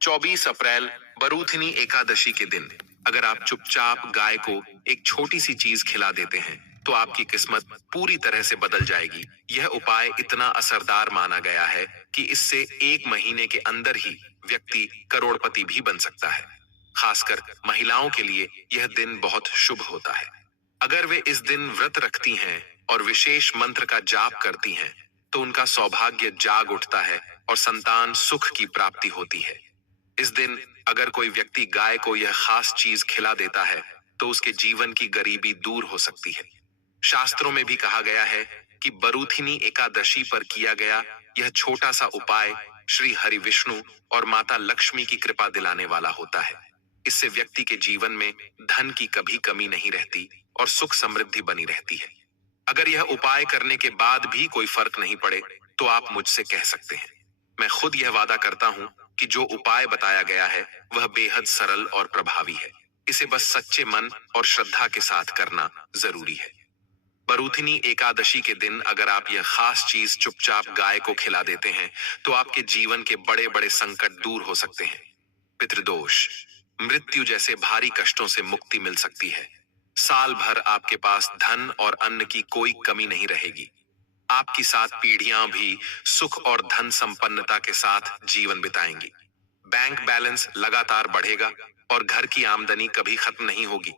24 अप्रैल बरूथिनी एकादशी के दिन अगर आप चुपचाप गाय को एक छोटी सी चीज खिला देते हैं तो आपकी किस्मत पूरी तरह से बदल जाएगी। यह उपाय इतना असरदार माना गया है कि इससे एक महीने के अंदर ही व्यक्ति करोड़पति भी बन सकता है। खासकर महिलाओं के लिए यह दिन बहुत शुभ होता है। अगर वे इस दिन व्रत रखती हैं और विशेष मंत्र का जाप करती हैं, तो उनका सौभाग्य जाग उठता है और संतान सुख की प्राप्ति होती है। इस दिन अगर कोई व्यक्ति गाय को यह खास चीज खिला देता है तो उसके जीवन की गरीबी दूर हो सकती है। शास्त्रों में भी कहा गया है कि बरूथिनी एकादशी पर किया गया यह छोटा सा उपाय श्री हरि विष्णु और माता लक्ष्मी की कृपा दिलाने वाला होता है। इससे व्यक्ति के जीवन में धन की कभी कमी नहीं रहती और सुख समृद्धि बनी रहती है। अगर यह उपाय करने के बाद भी कोई फर्क नहीं पड़े तो आप मुझसे कह सकते हैं। मैं खुद यह वादा करता हूँ कि जो उपाय बताया गया है वह बेहद सरल और प्रभावी है। इसे बस सच्चे मन और श्रद्धा के साथ करना जरूरी है। बरूथिनी एकादशी के दिन अगर आप यह खास चीज चुपचाप गाय को खिला देते हैं तो आपके जीवन के बड़े बड़े संकट दूर हो सकते हैं। पितृदोष, मृत्यु जैसे भारी कष्टों से मुक्ति मिल सकती है। साल भर आपके पास धन और अन्न की कोई कमी नहीं रहेगी। आपकी 7 पीढ़ियां भी सुख और धन संपन्नता के साथ जीवन बिताएंगी। बैंक बैलेंस लगातार बढ़ेगा और घर की आमदनी कभी खत्म नहीं होगी।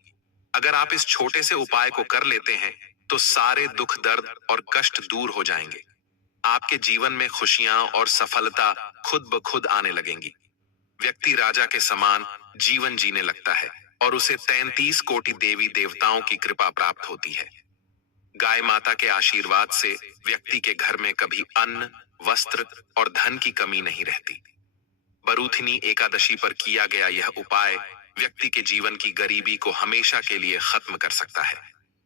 अगर आप इस छोटे से उपाय को कर लेते हैं तो सारे दुख दर्द और कष्ट दूर हो जाएंगे। आपके जीवन में खुशियां और सफलता खुद ब खुद आने लगेंगी। व्यक्ति राजा के समान जीवन जीने लगता है और उसे 33 कोटि देवी देवताओं की कृपा प्राप्त होती है। गाय माता के आशीर्वाद से व्यक्ति के घर में कभी अन्न, वस्त्र और धन की कमी नहीं रहती। बरूथिनी एकादशी पर किया गया यह उपाय व्यक्ति के जीवन की गरीबी को हमेशा के लिए खत्म कर सकता है।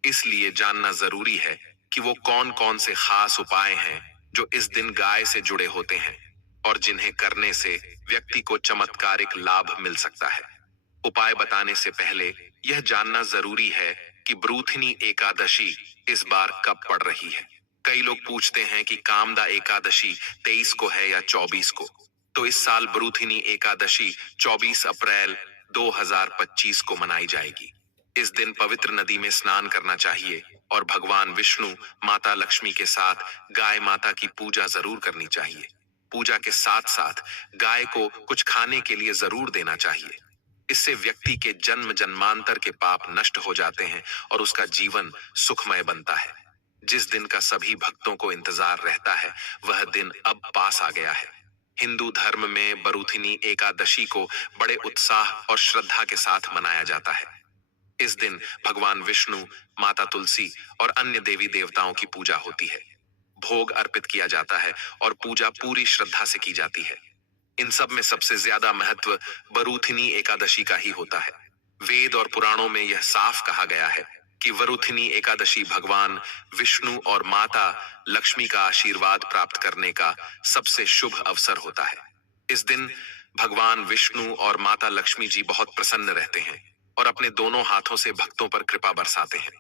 इसलिए जानना जरूरी है कि वो कौन कौन से खास उपाय हैं जो इस दिन गाय से जुड़े होते हैं और जिन्हें करने से व्यक्ति को चमत्कारिक लाभ मिल सकता है। उपाय बताने से पहले यह जानना जरूरी है कि बरूथिनी एकादशी इस बार कब पड़ रही है। कई लोग पूछते हैं कि कामदा एकादशी 23 को है या 24 को। तो इस साल बरूथिनी एकादशी 24 अप्रैल 2025 को मनाई जाएगी। इस दिन पवित्र नदी में स्नान करना चाहिए और भगवान विष्णु, माता लक्ष्मी के साथ गाय माता की पूजा जरूर करनी चाहिए। पूजा के साथ साथ गाय को कुछ खाने के लिए जरूर देना चाहिए। इससे व्यक्ति के जन्म जन्मांतर के पाप नष्ट हो जाते हैं और उसका जीवन सुखमय बनता है। जिस दिन का सभी भक्तों को इंतजार रहता है वह दिन अब पास आ गया है। हिंदू धर्म में बरूथिनी एकादशी को बड़े उत्साह और श्रद्धा के साथ मनाया जाता है। इस दिन भगवान विष्णु, माता तुलसी और अन्य देवी देवताओं की पूजा होती है। भोग अर्पित किया जाता है और पूजा पूरी श्रद्धा से की जाती है। इन सब में सबसे ज्यादा महत्व बरूथिनी एकादशी का ही होता है। वेद और पुराणों में यह साफ कहा गया है कि बरूथिनी एकादशी भगवान विष्णु और माता लक्ष्मी का आशीर्वाद प्राप्त करने का सबसे शुभ अवसर होता है। इस दिन भगवान विष्णु और माता लक्ष्मी जी बहुत प्रसन्न रहते हैं और अपने दोनों हाथों से भक्तों पर कृपा बरसाते हैं।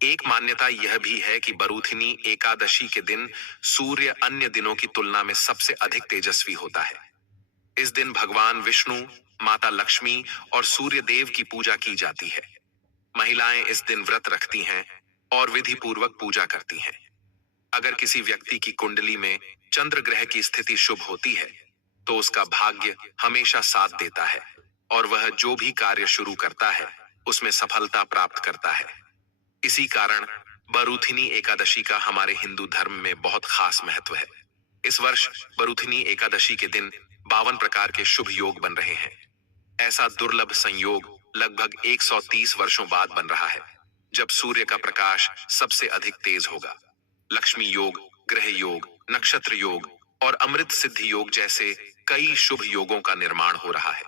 एक मान्यता यह भी है कि बरूथिनी एकादशी के दिन सूर्य अन्य दिनों की तुलना में सबसे अधिक तेजस्वी होता है। इस दिन भगवान विष्णु, माता लक्ष्मी और सूर्य देव की पूजा की जाती है। महिलाएं इस दिन व्रत रखती हैं और विधि पूर्वक पूजा करती हैं। अगर किसी व्यक्ति की कुंडली में चंद्र ग्रह की स्थिति शुभ होती है तो उसका भाग्य हमेशा साथ देता है और वह जो भी कार्य शुरू करता है उसमें सफलता प्राप्त करता है। इसी कारण बरूथिनी एकादशी का हमारे हिंदू धर्म में बहुत खास महत्व है। इस वर्ष बरूथिनी एकादशी के दिन 52 प्रकार के शुभ योग बन रहे हैं। ऐसा दुर्लभ संयोग लगभग 130 वर्षों बाद बन रहा है जब सूर्य का प्रकाश सबसे अधिक तेज होगा। लक्ष्मी योग, ग्रह योग, नक्षत्र योग और अमृत सिद्धि योग जैसे कई शुभ योगों का निर्माण हो रहा है।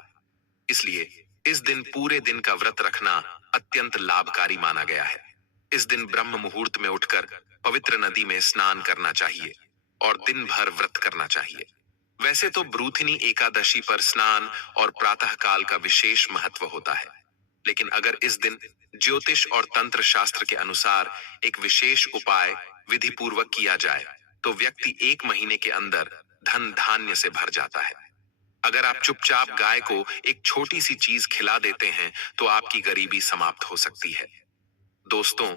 इसलिए इस दिन पूरे दिन का व्रत रखना अत्यंत लाभकारी माना गया है। इस दिन ब्रह्म मुहूर्त में उठकर पवित्र नदी में स्नान करना चाहिए और दिन भर व्रत करना चाहिए। वैसे तो बरूथिनी एकादशी पर स्नान और प्रातः काल का विशेष महत्व होता है, लेकिन अगर इस दिन ज्योतिष और तंत्र शास्त्र के अनुसार एक विशेष उपाय विधि पूर्वक किया जाए तो व्यक्ति 1 महीने के अंदर धन धान्य से भर जाता है। अगर आप चुपचाप गाय को एक छोटी सी चीज खिला देते हैं तो आपकी गरीबी समाप्त हो सकती है। दोस्तों,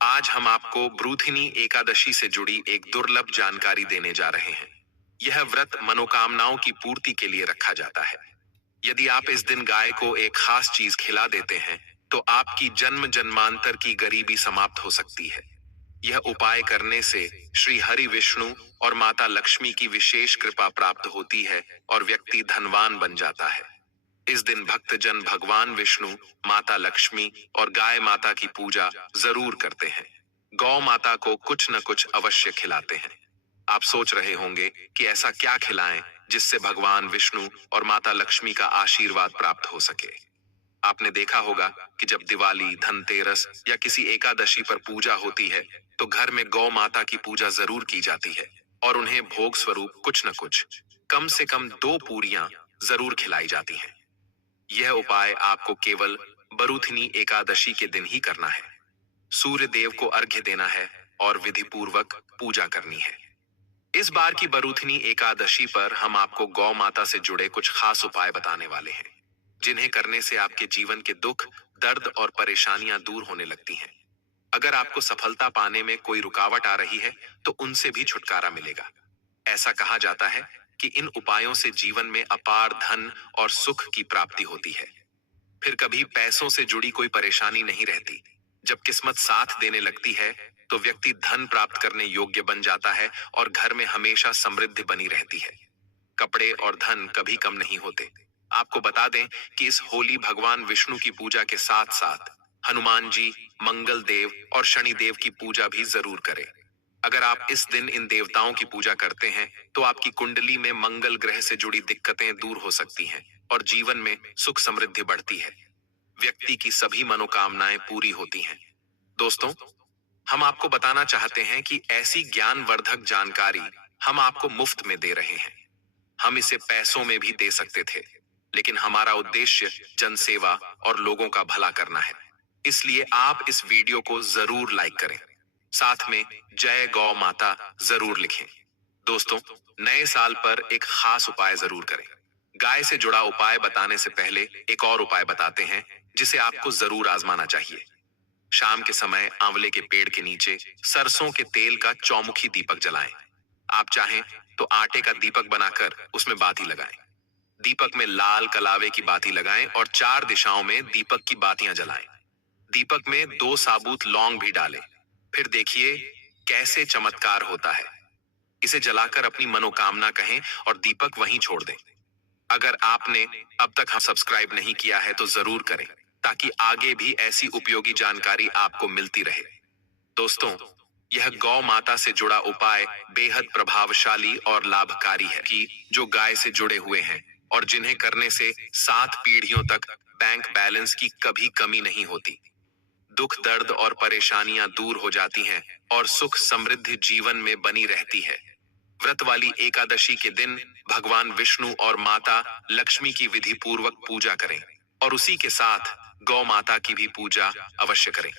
आज हम आपको ब्रूथिनी एकादशी से जुड़ी एक दुर्लभ जानकारी देने जा रहे हैं। यह व्रत मनोकामनाओं की पूर्ति के लिए रखा जाता है। यदि आप इस दिन गाय को एक खास चीज खिला देते हैं, तो आपकी जन्म जन्मांतर की गरीबी समाप्त हो सकती है। यह उपाय करने से श्री हरि विष्णु और माता लक्ष्मी की विशेष कृपा प्राप्त होती है और व्यक्ति धनवान बन जाता है। इस दिन भक्तजन भगवान विष्णु, माता लक्ष्मी और गाय माता की पूजा जरूर करते हैं। गौ माता को कुछ न कुछ अवश्य खिलाते हैं। आप सोच रहे होंगे कि ऐसा क्या खिलाएं जिससे भगवान विष्णु और माता लक्ष्मी का आशीर्वाद प्राप्त हो सके। आपने देखा होगा कि जब दिवाली, धनतेरस या किसी एकादशी पर पूजा होती है तो घर में गौ माता की पूजा जरूर की जाती है और उन्हें भोग स्वरूप कुछ न कुछ, कम से कम 2 पूरियां जरूर खिलाई जाती हैं। यह उपाय आपको केवल बरूथिनी एकादशी के दिन ही करना है। सूर्य देव को अर्घ्य देना है और विधि पूर्वक पूजा करनी है। इस बार की बरूथिनी एकादशी पर हम आपको गौ माता से जुड़े कुछ खास उपाय बताने वाले हैं, जिन्हें करने से आपके जीवन के दुख, दर्द और परेशानियां दूर होने लगती हैं। अगर आपको सफलता पाने में कोई रुकावट आ रही है तो उनसे भी छुटकारा मिलेगा। ऐसा कहा जाता है कि इन उपायों से जीवन में अपार धन और सुख की प्राप्ति होती है। फिर कभी पैसों से जुड़ी कोई परेशानी नहीं रहती। जब किस्मत साथ देने लगती है तो व्यक्ति धन प्राप्त करने योग्य बन जाता है और घर में हमेशा समृद्धि बनी रहती है। कपड़े और धन कभी कम नहीं होते। आपको बता दें कि इस होली भगवान विष्णु की पूजा के साथ साथ हनुमान जी, मंगल देव और शनि देव की पूजा भी जरूर करें। अगर आप इस दिन इन देवताओं की पूजा करते हैं तो आपकी कुंडली में मंगल ग्रह से जुड़ी दिक्कतें दूर हो सकती हैं और जीवन में सुख समृद्धि बढ़ती है। व्यक्ति की सभी मनोकामनाएं पूरी होती हैं। दोस्तों, हम आपको बताना चाहते हैं कि ऐसी ज्ञानवर्धक जानकारी हम आपको मुफ्त में दे रहे हैं। हम इसे पैसों में भी दे सकते थे, लेकिन हमारा उद्देश्य जनसेवा और लोगों का भला करना है। इसलिए आप इस वीडियो को जरूर लाइक करें। साथ में जय गौ माता जरूर लिखें। दोस्तों, नए साल पर एक खास उपाय जरूर करें। गाय से जुड़ा उपाय बताने से पहले एक और उपाय बताते हैं जिसे आपको जरूर आजमाना चाहिए। शाम के समय आंवले के पेड़ के नीचे सरसों के तेल का चौमुखी दीपक जलाएं। आप चाहें तो आटे का दीपक बनाकर उसमें बाती लगाएं। दीपक में लाल कलावे की बाती लगाएं और 4 दिशाओं में दीपक की बातियां जलाएं। दीपक में 2 साबुत लौंग भी डालें। फिर देखिए कैसे चमत्कार होता है। इसे जलाकर अपनी मनोकामना कहें और दीपक वहीं छोड़ दें। अगर आपने अब तक सब्सक्राइब नहीं किया है तो जरूर करें, ताकि आगे भी ऐसी उपयोगी जानकारी आपको मिलती रहे। दोस्तों, यह गौ माता से जुड़ा उपाय बेहद प्रभावशाली और लाभकारी है कि जो गाय से जुड़े हुए हैं और जिन्हें करने से 7 पीढ़ियों तक बैंक बैलेंस की कभी कमी नहीं होती। दुख, दर्द और परेशानियां दूर हो जाती हैं और सुख समृद्धि जीवन में बनी रहती है। व्रत वाली एकादशी के दिन भगवान विष्णु और माता लक्ष्मी की विधि पूर्वक पूजा करें और उसी के साथ गौ माता की भी पूजा अवश्य करें।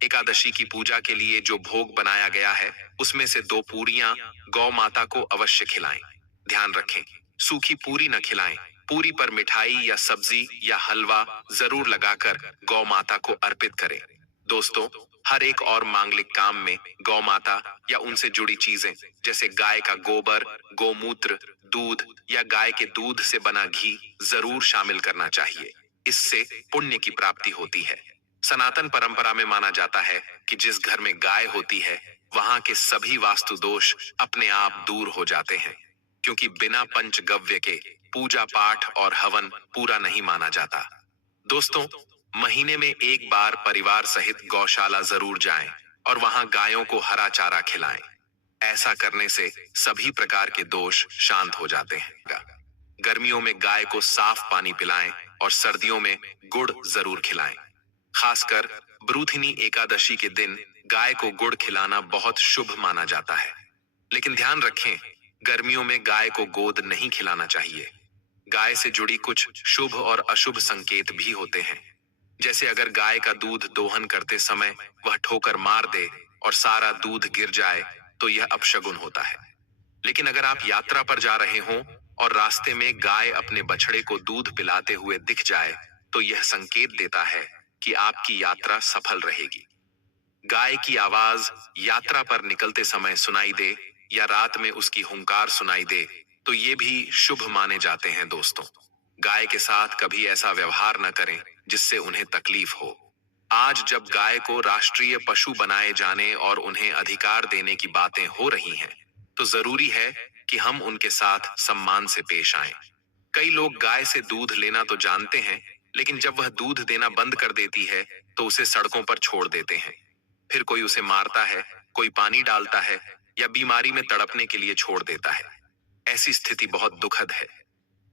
एकादशी की पूजा के लिए जो भोग बनाया गया है उसमें से 2 पूरियां गौ माता को अवश्य खिलाएं। ध्यान रखें, सूखी पूरी न खिलाएं। पूरी पर मिठाई या सब्जी या हलवा जरूर लगाकर गौ माता को अर्पित करें। दोस्तों, हर एक और मांगलिक काम में गौ माता या उनसे जुड़ी चीजें जैसे गाय का गोबर, गोमूत्र, दूध या गाय के दूध से बना घी जरूर शामिल करना चाहिए। इससे पुण्य की प्राप्ति होती है। सनातन परंपरा में माना जाता है कि जिस घर में गाय होती है वहां के सभी वास्तु दोष अपने आप दूर हो जाते हैं, क्योंकि बिना पंचगव्य के पूजा पाठ और हवन पूरा नहीं माना जाता। दोस्तों, महीने में एक बार परिवार सहित गौशाला जरूर जाएं और वहां गायों को हरा चारा खिलाएं। ऐसा करने से सभी प्रकार के दोष शांत हो जाते हैं। गर्मियों में गाय को साफ पानी पिलाएं और सर्दियों में गुड़ जरूर खिलाएं। खासकर ब्रूथिनी एकादशी के दिन गाय को गुड़ खिलाना बहुत शुभ माना जाता है। लेकिन ध्यान रखें, गर्मियों में गाय को गोद नहीं खिलाना चाहिए। गाय से जुड़ी कुछ शुभ और अशुभ संकेत भी होते हैं। जैसे अगर गाय का दूध दोहन करते समय वह ठोकर मार दे और सारा दूध गिर जाए तो यह अपशगुन होता है। लेकिन अगर आप यात्रा पर जा रहे हों और रास्ते में गाय अपने बछड़े को दूध पिलाते हुए दिख जाए तो यह संकेत देता है कि आपकी यात्रा सफल रहेगी। गाय की आवाज यात्रा पर निकलते समय सुनाई दे या रात में उसकी हुंकार सुनाई दे तो ये भी शुभ माने जाते हैं दोस्तों। गाय के साथ कभी ऐसा व्यवहार न करें जिससे उन्हें तकलीफ हो। आज जब गाय को राष्ट्रीय पशु बनाए जाने और उन्हें अधिकार देने की बातें हो रही हैं, तो जरूरी है कि हम उनके साथ सम्मान से पेश आएं। कई लोग गाय से दूध लेना तो जानते हैं, लेकिन जब वह दूध देना बंद कर देती है तो उसे सड़कों पर छोड़ देते हैं। फिर कोई उसे मारता है, कोई पानी डालता है या बीमारी में तड़पने के लिए छोड़ देता है। ऐसी स्थिति बहुत दुखद है।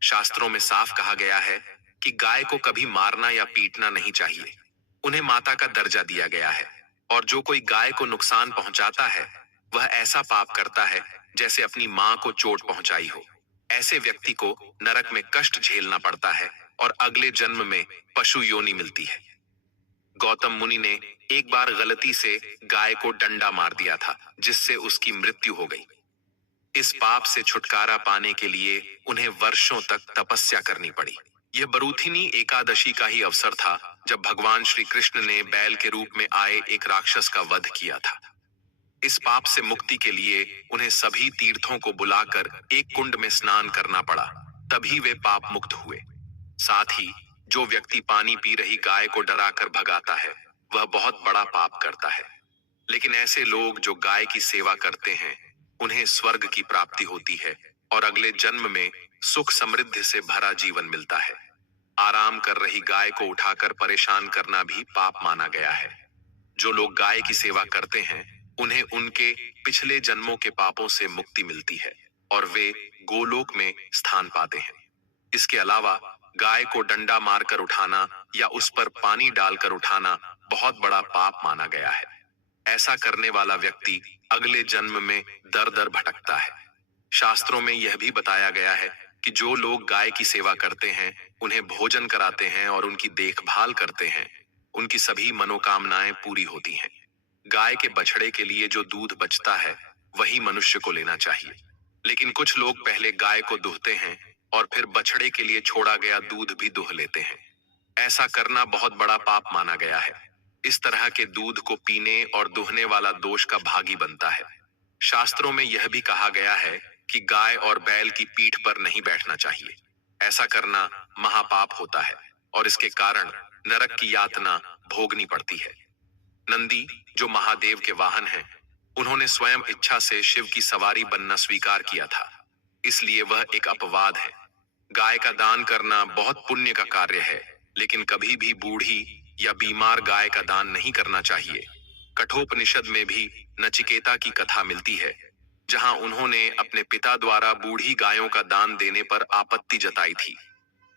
शास्त्रों में साफ कहा गया है कि गाय को कभी मारना या पीटना नहीं चाहिए। उन्हें माता का दर्जा दिया गया है और जो कोई गाय को नुकसान पहुंचाता है वह ऐसा पाप करता है जैसे अपनी मां को चोट पहुंचाई हो। ऐसे व्यक्ति को नरक में कष्ट झेलना पड़ता है और अगले जन्म में पशु योनि मिलती है। गौतम मुनि ने एक बार गलती से गाय को डंडा मार दिया था जिससे उसकी मृत्यु हो गई। इस पाप से छुटकारा पाने के लिए उन्हें वर्षों तक तपस्या करनी पड़ी। यह बरूथिनी एकादशी का ही अवसर था जब भगवान श्री कृष्ण ने बैल के रूप में आए एक राक्षस का वध किया था। इस पाप से मुक्ति के लिए उन्हें सभी तीर्थों को बुलाकर एक कुंड में स्नान करना पड़ा, तभी वे पाप मुक्त हुए। साथ ही जो व्यक्ति पानी पी रही गाय को डराकर भगाता है वह बहुत बड़ा पाप करता है। लेकिन ऐसे लोग जो गाय की सेवा करते हैं उन्हें स्वर्ग की प्राप्ति होती है और अगले जन्म में सुख समृद्धि से भरा जीवन मिलता है। आराम कर रही गाय को उठाकर परेशान करना भी पाप माना गया है। जो लोग गाय की सेवा करते हैं उन्हें उनके पिछले जन्मों के पापों से मुक्ति मिलती है और वे गोलोक में स्थान पाते हैं। इसके अलावा गाय को डंडा मारकर उठाना या उस पर पानी डालकर उठाना बहुत बड़ा पाप माना गया है। ऐसा करने वाला व्यक्ति अगले जन्म में दर दर भटकता है। शास्त्रों में यह भी बताया गया है कि जो लोग गाय की सेवा करते हैं, उन्हें भोजन कराते हैं और उनकी देखभाल करते हैं, उनकी सभी मनोकामनाएं पूरी होती हैं। गाय के बछड़े के लिए जो दूध बचता है वही मनुष्य को लेना चाहिए। लेकिन कुछ लोग पहले गाय को दुहते हैं और फिर बछड़े के लिए छोड़ा गया दूध भी दुह लेते हैं। ऐसा करना बहुत बड़ा पाप माना गया है। इस तरह के दूध को पीने और दुहने वाला दोष का भागी बनता है। शास्त्रों में यह भी कहा गया है कि गाय और बैल की पीठ पर नहीं बैठना चाहिए। ऐसा करना महापाप होता है और इसके कारण नरक की यातना भोगनी पड़ती है। नंदी, जो महादेव के वाहन हैं, उन्होंने स्वयं इच्छा से शिव की सवारी बनना स्वीकार किया था, इसलिए वह एक अपवाद है। गाय का दान करना बहुत पुण्य का कार्य है, लेकिन कभी भी बूढ़ी या बीमार गाय का दान नहीं करना चाहिए। कठोपनिषद में भी नचिकेता की कथा मिलती है, जहां उन्होंने अपने पिता द्वारा बूढ़ी गायों का दान देने पर आपत्ति जताई थी।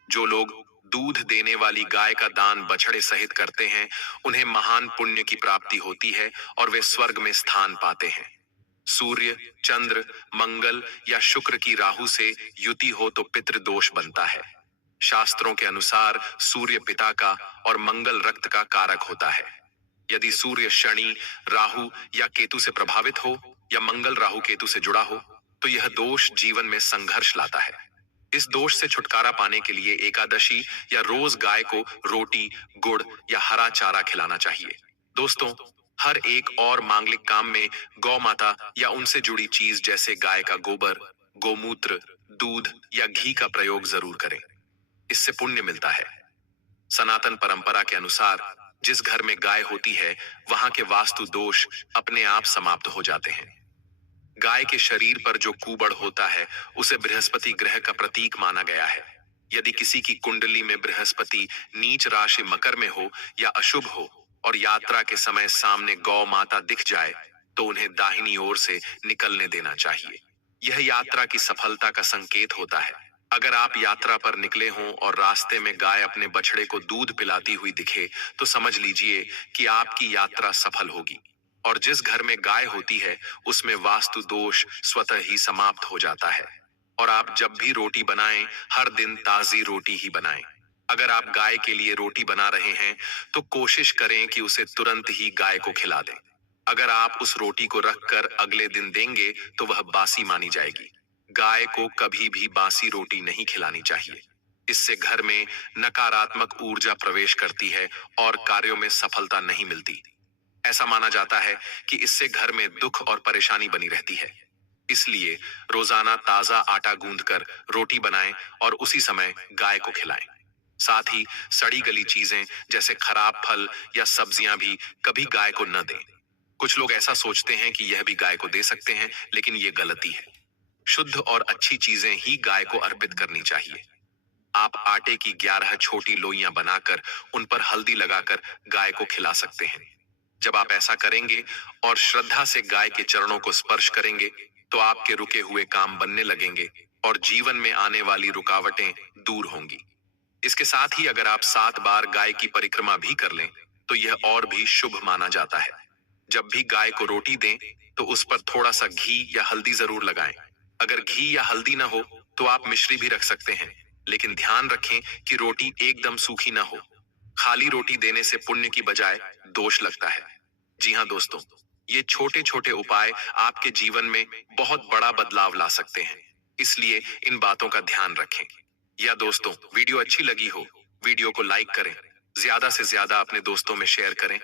जो लोग दूध देने वाली गाय का दान बछड़े सहित करते हैं, उन्हें महान पुण्य की प्राप्ति होती है और वे स्वर्ग में स्थान पाते हैं। सूर्य, चंद्र, मंगल या शुक्र की राहु से युति हो तो पितृदोष बनता है। शास्त्रों के अनुसार सूर्य पिता का और मंगल रक्त का कारक होता है। यदि सूर्य शनि, राहु या केतु से प्रभावित हो या मंगल राहु केतु से जुड़ा हो तो यह दोष जीवन में संघर्ष लाता है। इस दोष से छुटकारा पाने के लिए एकादशी या रोज गाय को रोटी, गुड़ या हरा चारा खिलाना चाहिए। दोस्तों, हर एक और मांगलिक काम में गौ माता या उनसे जुड़ी चीज जैसे गाय का गोबर, गोमूत्र, दूध या घी का प्रयोग जरूर करें। इससे पुण्य मिलता है। सनातन परंपरा के अनुसार जिस घर में गाय होती है वहां के वास्तु दोष अपने आप समाप्त हो जाते हैं। गाय के शरीर पर जो कुबड़ होता है उसे बृहस्पति ग्रह का प्रतीक माना गया है। यदि किसी की कुंडली में बृहस्पति नीच राशि मकर में हो या अशुभ हो और यात्रा के समय सामने गौ माता दिख जाए तो उन्हें दाहिनी ओर से निकलने देना चाहिए। यह यात्रा की सफलता का संकेत होता है। अगर आप यात्रा पर निकले हों और रास्ते में गाय अपने बछड़े को दूध पिलाती हुई दिखे तो समझ लीजिए कि आपकी यात्रा सफल होगी। और जिस घर में गाय होती है उसमें वास्तु दोष स्वतः ही समाप्त हो जाता है। और आप जब भी रोटी बनाएं, हर दिन ताजी रोटी ही बनाएं। अगर आप गाय के लिए रोटी बना रहे हैं तो कोशिश करें कि उसे तुरंत ही गाय को खिला दें। अगर आप उस रोटी को रखकर अगले दिन देंगे तो वह बासी मानी जाएगी। गाय को कभी भी बासी रोटी नहीं खिलानी चाहिए। इससे घर में नकारात्मक ऊर्जा प्रवेश करती है और कार्यों में सफलता नहीं मिलती। ऐसा माना जाता है कि इससे घर में दुख और परेशानी बनी रहती है। इसलिए रोजाना ताजा आटा गूंथकर रोटी बनाएं और उसी समय गाय को खिलाएं। साथ ही सड़ी गली चीजें जैसे खराब फल या सब्जियां भी कभी गाय को न दें। कुछ लोग ऐसा सोचते हैं कि यह भी गाय को दे सकते हैं, लेकिन यह गलती है। शुद्ध और अच्छी चीजें ही गाय को अर्पित करनी चाहिए। आप आटे की 11 छोटी लोइयां बनाकर उन पर हल्दी लगाकर गाय को खिला सकते हैं। जब आप ऐसा करेंगे और श्रद्धा से गाय के चरणों को स्पर्श करेंगे, तो आपके रुके हुए काम बनने लगेंगे और जीवन में आने वाली रुकावटें दूर होंगी। इसके साथ ही अगर आप 7 बार गाय की परिक्रमा भी कर लें, तो यह और भी शुभ माना जाता है। जब भी गाय को रोटी दें, तो उस पर थोड़ा सा घी या हल्दी जरूर लगाएं। अगर घी या हल्दी ना हो, तो आप मिश्री भी रख सकते हैं, लेकिन ध्यान रखें कि रोटी एकदम सूखी ना हो। खाली रोटी देने से पुण्य की बजाय दोष लगता है। जी हाँ दोस्तों, ये छोटे छोटे उपाय आपके जीवन में बहुत बड़ा बदलाव ला सकते हैं। इसलिए इन बातों का ध्यान रखें। या दोस्तों, वीडियो अच्छी लगी हो, वीडियो को लाइक करें, ज्यादा से ज्यादा अपने दोस्तों में शेयर करें